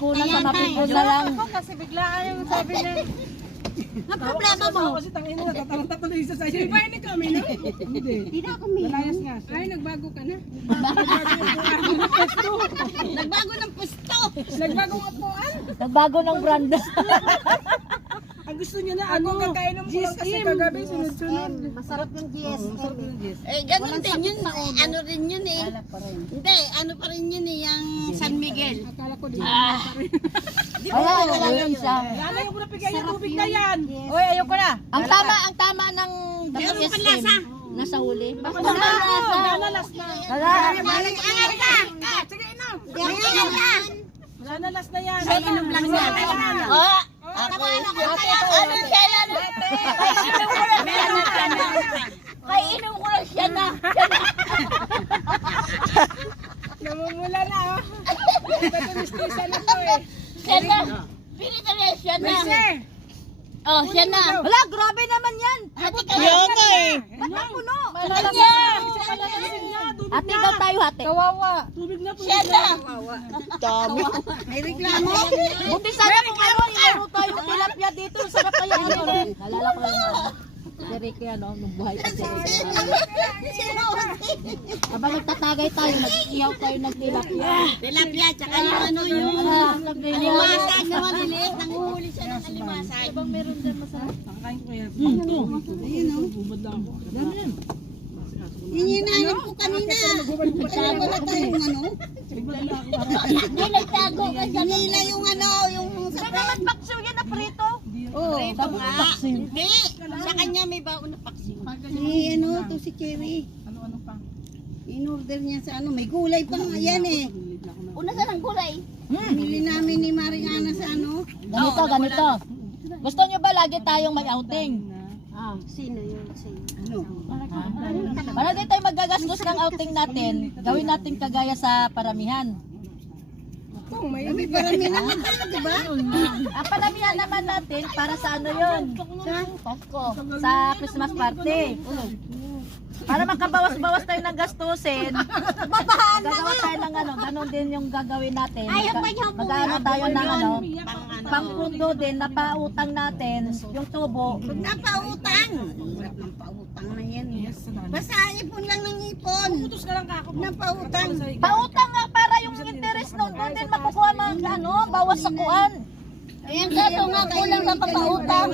mapigpunan sa mapigpunan lang. Ako kasi biglaan yung sabi na. Ang problema mo. Kasi tangin na, tataranta tuloy isa sa'yo. Iba ni kami, no? Hindi. Hindi na ako may. Malayas nga. Ay, nagbago ka na. Nagbago ng pusto. Nagbago ang upuan. Nagbago ng brand. Ang gusto niya na ako kakainom ko lang kasi kagabi sunod-sunod. Masarap yung GSM. Eh, ganun din yun. Ano rin yun eh. Hindi, ano pa rin yun eh, yung San Miguel. Akala ko din. Wala yun siya. Lalo yung pinapigay yung tubig na yan. Uy, ayoko na. Ang tama ng GSM. Nasa huli. Bakit na Lalalas na. Angal ka! Sige, inom. Angal ka! Lalalas na yan. Ay, inom lang niya. Oh! Ako, ano siya na? Kay inom ko lang siya na. Namumula na, oh. Patulis-tulisan na to, eh. Siya na. Pinita na siya na. Oh, siya na. Wala, grabe naman yan. Ate ka na. Ba't ang puno? Kanya. Ate daw tayo, ate. Kawawa. Tubig na, Siya na. May reklamo. Buti sana kung ano, inuruto yung tilapia dito. Sarap kaya ano. Nalala ko yung si Ricky, ano, nung buhay pa si Ricky. Habang nagtatagay tayo, nag-iyaw tayo ng tilapia. Tilapia, tsaka yung ano yung alimasag na maliliit. Nanguhuli siya ng alimasag. Ibang meron dyan masarap. Kakain ko yan. Ito. Bubad lang ako. Dami yan. Hinihinanap ko kanina. Kaya wala tayong ano. Bubad lang ako. Hindi nagtago ka sa Hinila yung ano, yung sa Naman paksiw yan na prito. Oh, Ito nga. Hindi. Sa kanya may baon na paksiw. si ano, to si Cherry. Ano pa? In-order niya sa ano, may gulay pa nga yan eh. Una sa ng gulay. Bili namin ni Mariana sa ano. Ganito, ganito. Gusto nyo ba lagi tayong may outing? Sino yun? Ano? Para di tayo magagastos ng outing natin, gawin natin kagaya sa paramihan. May parami naman tayo, di ba? Ang paramihan naman natin para sa ano yun? Sa Pasko. Sa Christmas party. Para makabawas-bawas tayo ng gastusin, gagawa tayo ng ano, ganun din yung gagawin natin. Mag-ano tayo ng ano, pangpundo din, napautang natin, yung tubo. Huwag na pautang. Hirap ng pautang na yan. Basta ipon lang ng ipon. Putos ka lang kako. Huwag na pautang. Pautang nga para yung interest nun, doon din makukuha mga ano, bawas sa kuan. Ayan kaso nga kulang na papautang.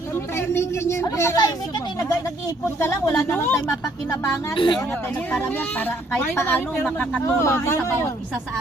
Tayo may ganyan Ano pera. ba tayo, Mikat, nag-iipon ka lang, wala naman tayong mapakinabangan. Kaya nga tayo nagparamihan para kahit paano makakatulong sa bawat isa sa atin.